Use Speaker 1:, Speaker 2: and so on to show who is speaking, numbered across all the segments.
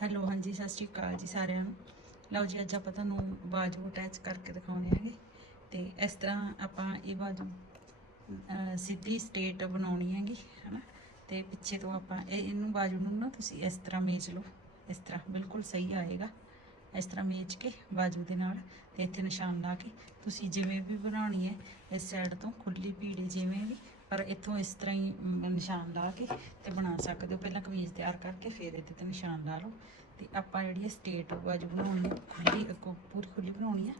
Speaker 1: Hello ਹਾਂਜੀ, ਸਤਿ ਸ਼੍ਰੀ ਅਕਾਲ ਜੀ ਸਾਰਿਆਂ ਨੂੰ। ਲਓ ਜੀ, ਅੱਜ ਆਪਾਂ ਤੁਹਾਨੂੰ ਬਾਜੂ ਅਟੈਚ ਕਰਕੇ ਦਿਖਾਉਣੇ ਹੈਗੇ। ਤੇ ਇਸ ਤਰ੍ਹਾਂ ਆਪਾਂ ਇਹ ਬਾਜੂ ਸਿੱਧੀ ਸਟੇਟ ਬਣਾਉਣੀ ਹੈਗੀ, ਹਨਾ? ਤੇ ਪਿੱਛੇ ਤੋਂ ਆਪਾਂ ਇਹ, ਇਹਨੂੰ ਬਾਜੂ ਨੂੰ ਨਾ ਤੁਸੀਂ ਇਸ ਤਰ੍ਹਾਂ ਮੇਚ ਲਓ। ਇਸ ਤਰ੍ਹਾਂ ਬਿਲਕੁਲ ਸਹੀ ਆਏਗਾ। ਇਸ ਤਰ੍ਹਾਂ ਮੇਚ ਕੇ ਬਾਜੂ ਦੇ ਨਾਲ ਤੇ ਇੱਥੇ ਨਿਸ਼ਾਨ ਲਾ ਕੇ ਤੁਸੀਂ ਜਿਵੇਂ ਵੀ ਬਣਾਉਣੀ ਹੈ, ਇਸ ਸਾਈਡ ਤੋਂ ਖੁੱਲੀ ਪੀੜੀ ਜਿਵੇਂ ਵੀ ਪਰ ਇੱਥੋਂ ਇਸ ਤਰ੍ਹਾਂ ਹੀ ਨਿਸ਼ਾਨ ਲਾ ਕੇ ਤੇ ਬਣਾ ਸਕਦੇ ਹੋ। ਪਹਿਲਾਂ ਕਮੀਜ਼ ਤਿਆਰ ਕਰਕੇ ਫਿਰ ਇਹਦੇ ਤੇ ਨਿਸ਼ਾਨ ਲਾ ਲਓ। ਤੇ ਆਪਾਂ ਜਿਹੜੀ ਹੈ ਸਟੇਟ ਬਾਜੂ ਬਣਾਉਣੀ ਹੈ ਖੁੱਲੀ ਪੂਰੀ ਖੁੱਲੀ ਬਣਾਉਣੀ ਹੈ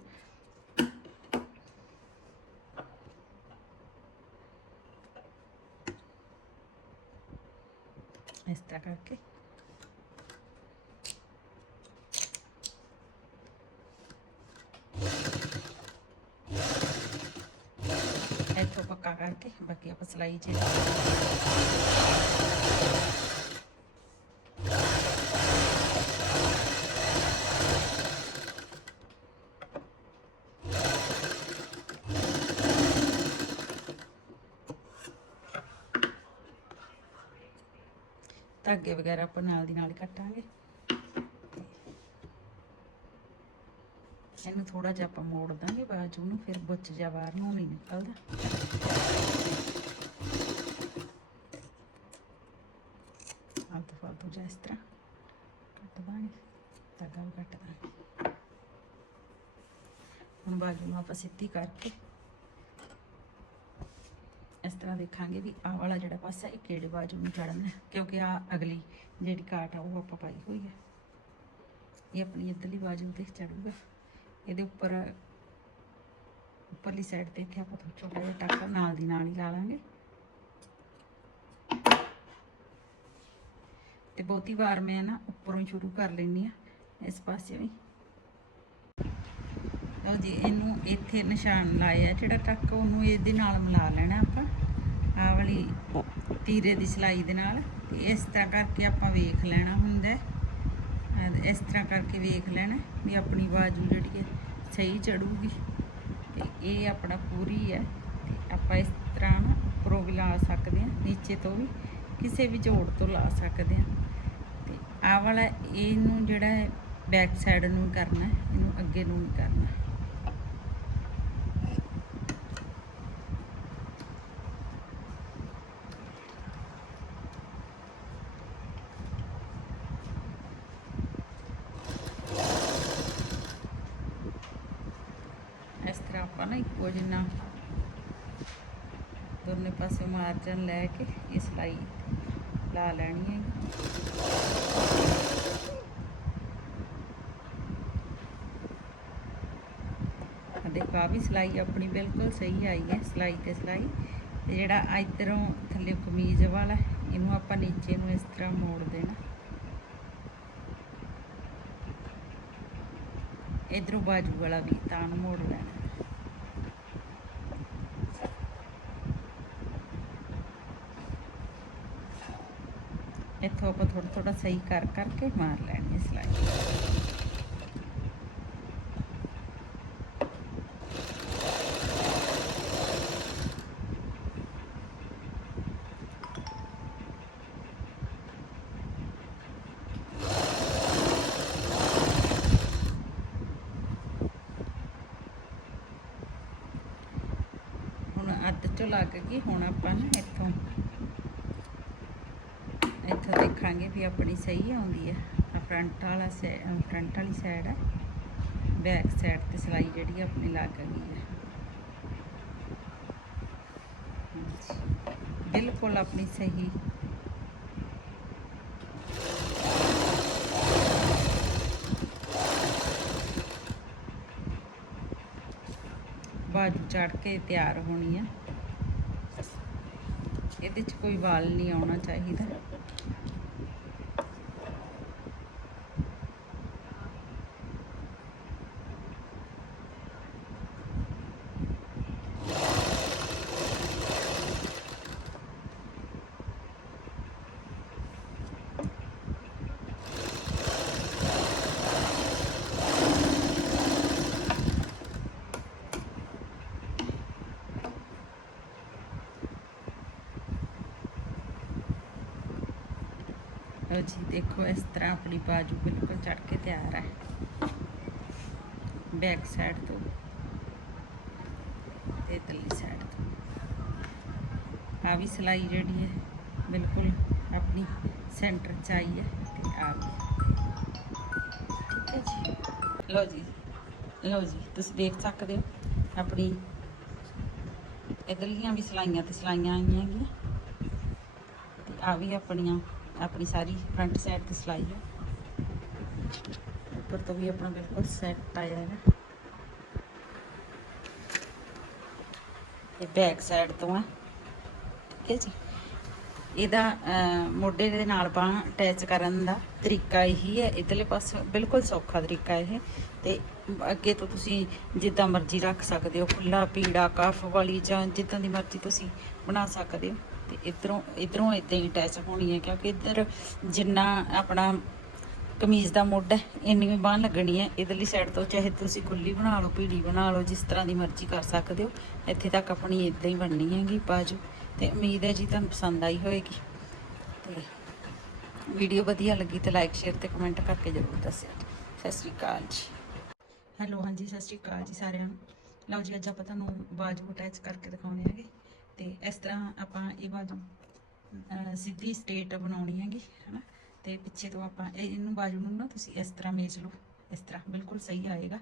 Speaker 1: ਇਸ ਤਰ੍ਹਾਂ ਕਰਕੇ ਇੱਥੋਂ ਪੱਕਾ ਕਰਕੇ, ਬਾਕੀ ਆਪਾਂ ਸਲਾਈ ਚ ਧਾਗੇ ਵਗੈਰਾ ਆਪਾਂ ਨਾਲ ਦੀ ਨਾਲ ਕੱਟਾਂਗੇ। ਇਹਨੂੰ ਥੋੜਾ ਜਿਹਾ ਆਪਾਂ ਮੋੜ ਦਾਂਗੇ, ਬਾਅਦ ਨੂੰ ਫਿਰ ਬੁੱਚ ਜਾ ਬਾਹਰ ਨੂੰ ਨਹੀਂ ਨਿਕਲਦਾ। ਆਲਤੂ ਫਾਲਤੂ ਜਿਹਾ ਇਸ ਤਰ੍ਹਾਂ ਕੱਟ ਦਾਂਗੇ ਧਾਗਾ ਵੀ ਕੱਟ ਦਾਂਗੇ ਹੁਣ ਬਾਜੂ ਨੂੰ ਆਪਾਂ ਸਿੱਧੀ ਕਰਕੇ ਇਸ ਤਰ੍ਹਾਂ ਦੇਖਾਂਗੇ ਵੀ ਆਹ ਵਾਲਾ ਜਿਹੜਾ ਪਾਸਾ ਇਹ ਕਿਹੜੇ ਬਾਜੂ ਨੂੰ ਚੜਨਾ ਕਿਉਂਕਿ ਆ ਅਗਲੀ ਜਿਹੜੀ ਕਾਟ ਆ ਉਹ ਆਪਾਂ ਪਾਈ ਹੋਈ ਹੈ ਇਹ ਆਪਣੀ ਇੱਧਰਲੀ ਬਾਜੂ ਤੇ ਚੜੂਗਾ ਇਹਦੇ ਉੱਪਰ ਉੱਪਰਲੀ ਸਾਈਡ ਤੇ ਇੱਥੇ ਆਪਾਂ ਥੋੜਾ ਛੋਟਾ ਜਿਹਾ ਟੱਕ ਨਾਲ ਦੀ ਨਾਲ ਹੀ ਲਾ ਲਾਂਗੇ। ਤੇ ਬਹੁਤੀ ਵਾਰ ਮੈਂ ਨਾ ਉੱਪਰੋਂ ਹੀ ਸ਼ੁਰੂ ਕਰ ਲੈਣੀ ਆ ਇਸ ਪਾਸੇ ਵੀ। ਲਓ ਜੀ, ਇਹਨੂੰ ਇੱਥੇ ਨਿਸ਼ਾਨ ਲਾਇਆ ਜਿਹੜਾ ਟੱਕ ਉਹਨੂੰ ਇਹਦੇ ਨਾਲ ਮਿਲਾ ਲੈਣਾ ਆਪਾਂ, ਆਹ ਵਾਲੀ ਤੀਰੇ ਦੀ ਸਲਾਈ ਦੇ ਨਾਲ। ਤੇ ਇਸ ਤਰ੍ਹਾਂ ਕਰਕੇ ਆਪਾਂ ਵੇਖ ਲੈਣਾ ਹੁੰਦਾ ਇਸ ਤਰ੍ਹਾਂ ਕਰਕੇ ਵੇਖ ਲੈਣਾ ਵੀ ਆਪਣੀ ਬਾਜੂ ਜਿਹੜੀ ਹੈ ਸਹੀ ਚੜੂਗੀ। ਇਹ ਆਪਣਾ ਪੂਰੀ ਹੈ ਤੇ ਆਪਾਂ ਇਸ ਤਰ੍ਹਾਂ ਨਾ ਉੱਪਰੋਂ ਵੀ ਲਾ ਸਕਦੇ ਹਾਂ, ਨੀਚੇ ਤੋਂ ਵੀ ਕਿਸੇ ਵੀ ਜੋੜ ਤੋਂ ਲਾ ਸਕਦੇ ਹਾਂ। ਤੇ ਆਹ ਵਾਲਾ ਇਹਨੂੰ ਜਿਹੜਾ ਹੈ ਬੈਕ ਸਾਈਡ ਨੂੰ ਕਰਨਾ ਇਹਨੂੰ ਅੱਗੇ ਨੂੰ ਨਹੀਂ ਕਰਨਾ ਇਸ ਤਰ੍ਹਾਂ ਆਪਾਂ ਨਾ ਇੱਕੋ ਜਿੰਨਾ ਦੋਨੇ ਪਾਸੇ ਮਾਰਜਨ ਲੈ ਕੇ ਇਹ ਸਲਾਈ ਲਾ ਲੈਣੀ ਹੈ। ਦੇਖੋ ਆ ਵੀ ਸਲਾਈ ਆਪਣੀ ਬਿਲਕੁਲ ਸਹੀ ਆਈ ਹੈ, ਸਲਾਈ ਤੇ ਸਲਾਈ। ਤੇ ਜਿਹੜਾ ਇਧਰੋਂ ਥੱਲੇ ਕਮੀਜ਼ ਵਾਲਾ, ਇਹਨੂੰ ਆਪਾਂ ਨੀਚੇ ਨੂੰ ਇਸ ਤਰ੍ਹਾਂ ਮੋੜ ਦੇਣਾ। ਇਧਰੋਂ ਬਾਜੂ ਵਾਲਾ ਵੀ ਤਾਂ ਨੂੰ ਮੋੜ ਲੈਣਾ ਇੱਥੋਂ ਆਪਾਂ ਥੋੜਾ ਥੋੜਾ ਸਹੀ ਕਰ ਕਰਕੇ ਮਾਰ ਲੈਣੀ ਹੈ ਸਲਾਈ। ਹੁਣ ਅੱਧ ਚੋਂ ਲੱਗ ਗਈ, ਹੁਣ ਆਪਾਂ ਨਾ ਇੱਥੋਂ ਦੇਖਾਂਗੇ ਵੀ ਆਪਣੀ ਸਹੀ ਆਉਂਦੀ ਹੈ। ਆ ਫਰੰਟ ਵਾਲਾ ਫਰੰਟ ਵਾਲੀ ਸਾਈਡ ਹੈ ਬੈਕ ਸਾਈਡ ਤੇ ਸਿਲਾਈ ਜਿਹੜੀ ਆਪਣੀ ਲੱਗ ਗਈ ਹੈ। ਬਿਲਕੁਲ ਆਪਣੀ ਸਹੀ। ਬਾਜੂ ਚੜ ਕੇ ਤਿਆਰ ਹੋਣੀ ਹੈ ਇਹਦੇ 'ਚ ਕੋਈ ਵਾਲ ਨਹੀਂ ਆਉਣਾ ਚਾਹੀਦਾ। ਲੋ ਜੀ, ਦੇਖੋ ਇਸ ਤਰ੍ਹਾਂ ਆਪਣੀ ਬਾਜੂ ਬਿਲਕੁਲ ਚੜ ਕੇ ਤਿਆਰ ਹੈ। ਬੈਕ ਸਾਈਡ ਤੋਂ ਤੇ ਤਲੀ ਸਾਈਡ ਤੋਂ। ਆ ਵੀ ਸਲਾਈ ਜਿਹੜੀ ਹੈ, ਬਿਲਕੁਲ ਆਪਣੀ ਸੈਂਟਰ ਚ ਆਈ ਹੈ ਤੇ ਆ ਵੀ। ਠੀਕ ਹੈ ਜੀ। ਲਓ ਜੀ ਲੋ ਜੀ, ਤੁਸੀਂ ਦੇਖ ਸਕਦੇ ਹੋ ਆਪਣੀ ਇਧਰਲੀਆਂ ਵੀ ਸਲਾਈਆਂ ਤੇ ਸਲਾਈਆਂ ਆਈਆਂ ਹੈਗੀਆਂ। ਤੇ ਆ ਵੀ ਆਪਣੀਆਂ ਆਪਣੀ ਸਾਰੀ ਫਰੰਟ ਸਾਈਡ ਤੇ ਸਲਾਈ ਹੈ। ਉੱਪਰ ਤੋਂ ਵੀ ਆਪਣਾ ਬਿਲਕੁਲ ਸੈੱਟ ਆਇਆ ਹੈ। ਇਹ ਬੈਕ ਸਾਈਡ ਤੋਂ ਆ ਠੀਕ ਹੈ ਜੀ। ਇਹਦਾ ਮੋਢੇ ਦੇ ਨਾਲ ਬਾਹ ਅਟੈਚ ਕਰਨ ਦਾ ਤਰੀਕਾ ਇਹੀ ਹੈ। ਇਧਰਲੇ ਪਾਸੇ ਬਿਲਕੁਲ ਸੌਖਾ ਤਰੀਕਾ ਇਹ। ਤੇ ਅੱਗੇ ਤੋਂ ਤੁਸੀਂ ਜਿੱਦਾਂ ਮਰਜ਼ੀ ਰੱਖ ਸਕਦੇ ਹੋ। ਖੁੱਲਾ ਪੀੜਾ ਕਫ ਵਾਲੀ ਜਾਂ ਜਿੱਦਾਂ ਦੀ ਮਰਜ਼ੀ ਤੁਸੀਂ ਬਣਾ ਸਕਦੇ ਹੋ। ਤੇ ਇਧਰੋਂ ਇਧਰੋਂ ਇਦਾਂ ਹੀ ਅਟੈਚ ਹੋਣੀ ਹੈ, ਕਿਉਂਕਿ ਇਧਰ ਜਿੰਨਾ ਆਪਣਾ ਕਮੀਜ਼ ਦਾ ਮੁੱਢ ਹੈ ਇੰਨੀ ਵੀ ਬਾਂਹ ਲੱਗਣੀ ਹੈ। ਇਧਰਲੀ ਸਾਈਡ ਤੋਂ ਚਾਹੇ ਤੁਸੀਂ ਖੁੱਲੀ ਬਣਾ ਲਓ ਪੀੜੀ ਬਣਾ ਲਓ, ਜਿਸ ਤਰ੍ਹਾਂ ਦੀ ਮਰਜ਼ੀ ਕਰ ਸਕਦੇ ਹੋ, ਇੱਥੇ ਤੱਕ ਆਪਣੀ ਇਦਾਂ ਹੀ ਬਣਨੀ ਹੈਗੀ, ਬਾਜੂ। ਤੇ ਉਮੀਦ ਹੈ ਜੀ ਤੁਹਾਨੂੰ ਪਸੰਦ ਆਈ ਹੋਵੇਗੀ ਤੇ ਵੀਡੀਓ ਵਧੀਆ ਲੱਗੀ ਤੇ ਲਾਈਕ ਸ਼ੇਅਰ ਤੇ ਕਮੈਂਟ ਕਰਕੇ ਜ਼ਰੂਰ ਦੱਸਿਓ। ਸਤਿ ਸ਼੍ਰੀ ਅਕਾਲ ਜੀ। ਹੈਲੋ ਹਾਂਜੀ, ਸਤਿ ਸ਼੍ਰੀ ਅਕਾਲ ਜੀ ਸਾਰਿਆਂ ਨੂੰ। ਲਓ ਜੀ, ਅੱਜ ਆਪਾਂ ਤੁਹਾਨੂੰ ਬਾਜੂ ਅਟੈਚ ਕਰਕੇ ਦਿਖਾਉਣੇ ਹੈਗੇ। ਤੇ ਇਸ ਤਰ੍ਹਾਂ ਆਪਾਂ ਇਹ ਬਾਜੂ ਸਿੱਧੀ ਸਟੇਟ ਬਣਾਉਣੀ ਹੈਗੀ ਹਨਾ? ਤੇ ਪਿੱਛੇ ਤੋਂ ਆਪਾਂ ਇਹ- ਇਹਨੂੰ ਬਾਜੂ ਨੂੰ ਨਾ ਤੁਸੀਂ ਇਸ ਤਰ੍ਹਾਂ ਮੇਚ ਲਓ ਇਸ ਤਰ੍ਹਾਂ ਬਿਲਕੁਲ ਸਹੀ ਆਏਗਾ।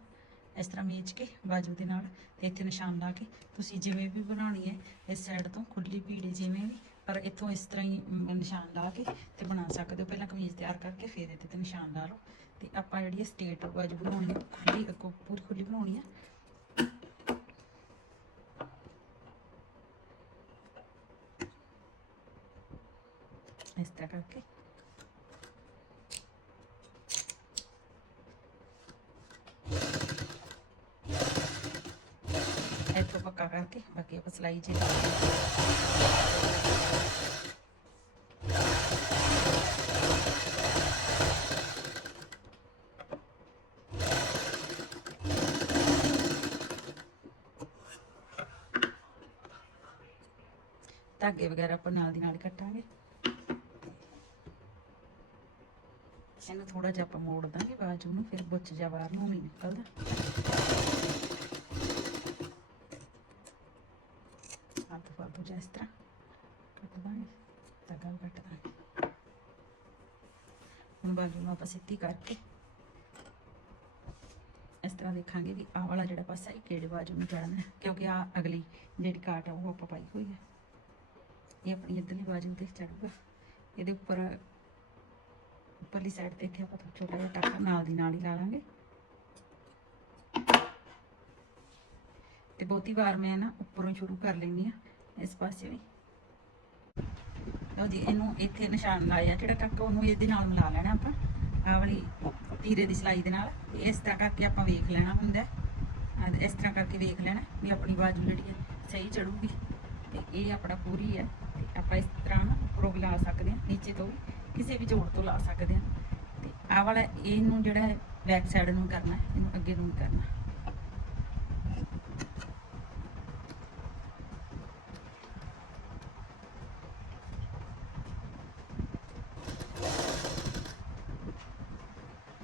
Speaker 1: ਇਸ ਤਰ੍ਹਾਂ ਮੇਚ ਕੇ ਬਾਜੂ ਦੇ ਨਾਲ ਤੇ ਇੱਥੇ ਨਿਸ਼ਾਨ ਲਾ ਕੇ ਤੁਸੀਂ ਜਿਵੇਂ ਵੀ ਬਣਾਉਣੀ ਹੈ ਇਸ ਸਾਈਡ ਤੋਂ ਖੁੱਲੀ ਪੀੜੀ ਜਿਵੇਂ ਵੀ ਪਰ ਇੱਥੋਂ ਇਸ ਤਰ੍ਹਾਂ ਹੀ ਨਿਸ਼ਾਨ ਲਾ ਕੇ ਤੇ ਬਣਾ ਸਕਦੇ ਹੋ। ਪਹਿਲਾਂ ਕਮੀਜ਼ ਤਿਆਰ ਕਰਕੇ ਫਿਰ ਇਹਦੇ ਤੇ ਨਿਸ਼ਾਨ ਲਾ ਲਓ। ਤੇ ਆਪਾਂ ਜਿਹੜੀ ਸਟੇਟ ਬਾਜੂ ਬਣਾਉਣੀ ਹੈ ਖੁੱਲੀ ਅੱਗੋਂ ਪੂਰੀ ਖੁੱਲੀ ਬਣਾਉਣੀ ਹੈ ਇਸ ਇੱਥੋਂ ਪੱਕਾ ਕਰਕੇ ਬਾਕੀ ਆਪਾਂ ਸਲਾਈ ਜੀ ਧਾਗੇ ਵਗੈਰਾ ਆਪਾਂ ਨਾਲ ਦੀ ਨਾਲ ਕੱਟਾਂਗੇ। ਇਹਨੂੰ ਥੋੜਾ ਜਿਹਾ ਆਪਾਂ ਮੋੜ ਦਾਂਗੇ ਬਾਜੂ ਨੂੰ ਫਿਰ ਬੁੱਚ ਜਾ ਬਾਹਰ ਨੂੰ ਨਹੀਂ ਨਿਕਲਦਾ। ਹੱਥ ਫਾਲਤੂ ਜਿਹਾ ਇਸ ਤਰ੍ਹਾਂ। ਕੱਟ ਦਾਂਗੇ ਧਾਗਾ ਵੀ ਕੱਟ ਦਾਂਗੇ। ਹੁਣ ਬਾਜੂ ਨੂੰ ਆਪਾਂ ਸਿੱਧੀ ਕਰਕੇ ਇਸ ਤਰ੍ਹਾਂ ਦੇਖਾਂਗੇ ਵੀ ਆਹ ਵਾਲਾ ਜਿਹੜਾ ਪਾਸਾ ਇਹ ਕਿਹੜੇ ਬਾਜੂ ਨੂੰ ਚੜਨਾ ਕਿਉਂਕਿ ਆ ਅਗਲੀ ਜਿਹੜੀ ਕਾਟ ਆ, ਉਹ ਆਪਾਂ ਪਾਈ ਹੋਈ ਹੈ। ਇਹ ਆਪਣੀ ਇੱਧਰਲੀ ਬਾਜੂ ਤੇ ਚੜੂਗਾ ਇਹਦੇ ਉੱਪਰ ਉੱਪਰਲੀ ਸਾਈਡ ਤੇ ਇੱਥੇ ਆਪਾਂ ਛੋਟਾ ਜਿਹਾ ਟਾਕਾ ਨਾਲ ਦੀ ਨਾਲ ਹੀ ਲਾ ਲਾਂਗੇ। ਤੇ ਬਹੁਤੀ ਵਾਰ ਮੈਂ ਨਾ ਉੱਪਰੋਂ ਸ਼ੁਰੂ ਕਰ ਲੈਂਦੀ ਆ ਇਸ ਪਾਸੇ ਵੀ। ਲਓ ਜੀ, ਇਹਨੂੰ ਇੱਥੇ ਨਿਸ਼ਾਨ ਲਾਇਆ, ਜਿਹੜਾ ਟਾਕਾ ਉਹਨੂੰ ਇਹਦੇ ਨਾਲ ਮਿਲਾ ਲੈਣਾ ਆਪਾਂ। ਆਹ ਵਾਲੀ ਤੀਰੇ ਦੀ ਸਲਾਈ ਦੇ ਨਾਲ। ਇਸ ਤਰ੍ਹਾਂ ਕਰਕੇ ਆਪਾਂ ਵੇਖ ਲੈਣਾ ਹੁੰਦਾ ਇਸ ਤਰ੍ਹਾਂ ਕਰਕੇ ਵੇਖ ਲੈਣਾ ਵੀ ਆਪਣੀ ਬਾਜੂ ਜਿਹੜੀ ਹੈ ਸਹੀ ਚੜੂਗੀ। ਤੇ ਇਹ ਆਪਣਾ ਪੂਰੀ ਹੈ। ਆਪਾਂ ਇਸ ਤਰ੍ਹਾਂ ਨਾ ਉੱਪਰੋਂ ਵੀ ਲਾ ਸਕਦੇ ਹਾਂ, ਨੀਚੇ ਤੋਂ ਵੀ। ਕਿਸੇ ਵੀ ਜੋੜ ਤੋਂ ਲਾ ਸਕਦੇ ਹਾਂ। ਤੇ ਆਹ ਵਾਲਾ, ਇਹਨੂੰ ਜਿਹੜਾ ਬੈਕ ਸਾਈਡ ਨੂੰ ਕਰਨਾ ਇਹਨੂੰ ਅੱਗੇ ਨੂੰ ਕਰਨਾ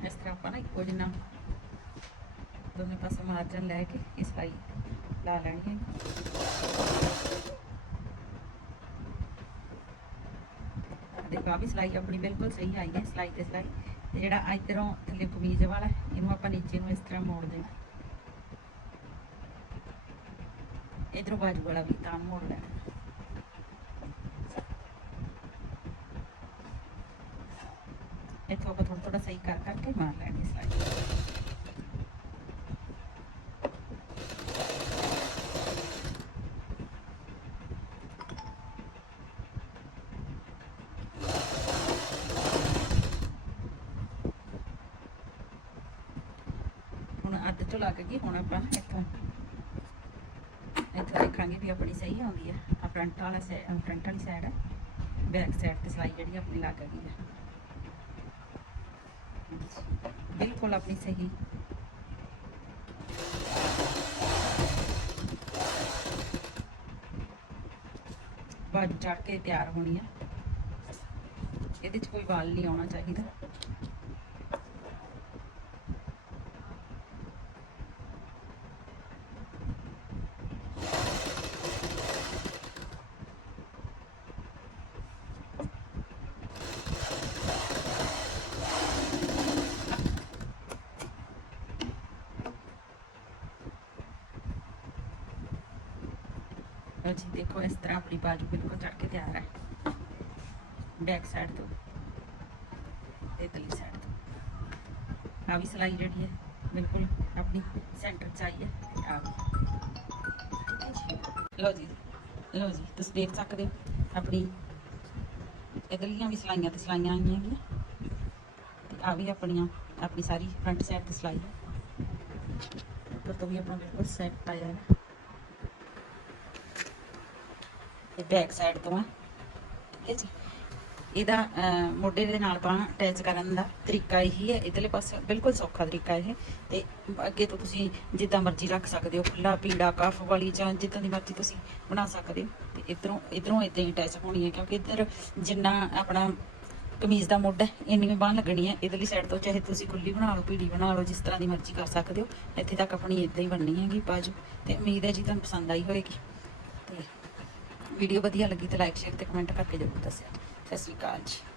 Speaker 1: ਇਸ ਤਰ੍ਹਾਂ ਆਪਾਂ ਨਾ ਇੱਕੋ ਜਿੰਨਾ ਦੋਵੇਂ ਪਾਸੇ ਮਾਰਜਨ ਲੈ ਕੇ ਇਸ ਸਲਾਈ ਲਾ ਲੈਣੀ ਹੈ। ਦੇਖੋ ਸਲਾਈ ਆਪਣੀ ਬਿਲਕੁਲ ਸਹੀ ਆਈ ਹੈ, ਸਲਾਈ ਤੇ ਸਲਾਈ। ਤੇ ਜਿਹੜਾ ਇਧਰੋਂ ਥੱਲੇ ਕਮੀਜ਼ ਵਾਲਾ, ਇਹਨੂੰ ਆਪਾਂ ਨੀਚੇ ਨੂੰ ਇਸ ਤਰ੍ਹਾਂ ਮੋੜ ਦੇਣਾ। ਇਧਰੋਂ ਬਾਜੂ ਵਾਲਾ ਵੀ ਤਾਂ ਮੋੜ ਲੈਣਾ। ਇੱਥੋਂ ਆਪਾਂ ਥੋੜਾ ਥੋੜਾ ਸਹੀ ਕਰ ਕਰਕੇ ਮਾਰ ਲੈਣੀ ਸਲਾਈ ਹੁਣ ਅੱਧ ਤੋਂ ਲੱਗ ਗਈ, ਹੁਣ ਆਪਾਂ ਇੱਥੋਂ ਇੱਥੋਂ ਦੇਖਾਂਗੇ ਵੀ ਆਪਣੀ ਸਹੀ ਆਉਂਦੀ ਹੈ ਆ ਫਰੰਟ ਵਾਲਾ ਫਰੰਟ ਵਾਲੀ ਸਾਈਡ ਹੈ ਬੈਕ ਸਾਈਡ ਤੇ ਸਲਾਈ ਜਿਹੜੀ ਆਪਣੀ ਲੱਗ ਗਈ ਹੈ ਬਿਲਕੁਲ ਆਪਣੀ ਸਹੀ। ਬਾਜੂ ਚੜ ਕੇ ਤਿਆਰ ਹੋਣੀ ਹੈ ਇਹਦੇ 'ਚ ਕੋਈ ਵਾਲ ਨਹੀਂ ਆਉਣਾ ਚਾਹੀਦਾ। ਲਓ ਜੀ ਦੇਖੋ ਇਸ ਤਰ੍ਹਾਂ ਆਪਣੀ ਬਾਜੂ ਬਿਲਕੁਲ ਚੜ ਕੇ ਤਿਆਰ ਹੈ। ਬੈਕ ਸਾਈਡ ਤੋਂ ਤੇ ਇਧਰਲੀ ਸਾਈਡ ਤੋਂ। ਆ ਵੀ ਸਲਾਈ ਜਿਹੜੀ ਹੈ, ਬਿਲਕੁਲ ਆਪਣੀ ਸੈਂਟਰ ਚ ਆਈ ਹੈ। ਆ ਵੀ। ਲਓ ਜੀ ਲਓ ਜੀ, ਤੁਸੀਂ ਦੇਖ ਸਕਦੇ ਹੋ ਆਪਣੀ ਇਧਰਲੀਆਂ ਵੀ ਸਲਾਈਆਂ ਤੇ ਸਲਾਈਆਂ ਆਈਆਂ ਹੈਗੀਆਂ। ਤੇ ਆ ਵੀ ਆਪਣੀਆਂ, ਆਪਣੀ ਸਾਰੀ ਫਰੰਟ ਸਾਈਡ ਤੇ ਸਲਾਈ ਹੈ। ਉੱਪਰ ਤੋਂ ਵੀ ਆਪਣਾ ਬਿਲਕੁਲ ਸੈੱਟ ਆਇਆ ਹੈ। ਤੇ ਬੈਕ ਸਾਈਡ ਤੋਂ ਆ। ਠੀਕ ਹੈ ਜੀ? ਇਹਦਾ ਮੋਢੇ ਦੇ ਨਾਲ ਬਾਹ ਅਟੈਚ ਕਰਨ ਦਾ ਤਰੀਕਾ ਇਹੀ ਹੈ। ਇਧਰਲੇ ਪਾਸੇ ਬਿਲਕੁਲ ਸੌਖਾ ਤਰੀਕਾ ਇਹ। ਤੇ ਅੱਗੇ ਤੋਂ ਤੁਸੀਂ ਜਿੱਦਾਂ ਮਰਜ਼ੀ ਰੱਖ ਸਕਦੇ ਹੋ ਖੁੱਲਾ ਪੀੜਾ ਕਫ ਵਾਲੀ ਜਾਂ ਜਿੱਦਾਂ ਦੀ ਮਰਜ਼ੀ ਤੁਸੀਂ ਬਣਾ ਸਕਦੇ ਹੋ। ਤੇ ਇਧਰੋਂ ਇਧਰੋਂ ਇਦਾਂ ਹੀ ਅਟੈਚ ਹੋਣੀ ਹੈ, ਕਿਉਂਕਿ ਇਧਰ ਜਿੰਨਾ ਆਪਣਾ ਕਮੀਜ਼ ਦਾ ਮੁੱਢ ਹੈ, ਇੰਨੀ ਬਾਹ ਲੱਗਣੀ ਹੈ। ਇਧਰਲੀ ਸਾਈਡ ਤੋਂ ਚਾਹੇ ਤੁਸੀਂ ਖੁੱਲੀ ਬਣਾ ਲਓ ਪੀੜੀ ਬਣਾ ਲਓ, ਜਿਸ ਤਰ੍ਹਾਂ ਦੀ ਮਰਜ਼ੀ ਕਰ ਸਕਦੇ ਹੋ। ਇੱਥੇ ਤੱਕ ਆਪਣੀ ਇਦਾਂ ਹੀ ਬਣਨੀ ਹੈਗੀ, ਬਾਜੂ। ਤੇ ਉਮੀਦ ਹੈ ਜੀ ਤੁਹਾਨੂੰ ਪਸੰਦ ਆਈ ਹੋਏਗੀ। ਵੀਡੀਓ ਵਧੀਆ ਲੱਗੀ ਤਾਂ ਲਾਈਕ ਸ਼ੇਅਰ ਤੇ ਕਮੈਂਟ ਕਰਕੇ ਜ਼ਰੂਰ ਦੱਸਿਓ। ਸਤਿ ਸ਼੍ਰੀ ਅਕਾਲ ਜੀ।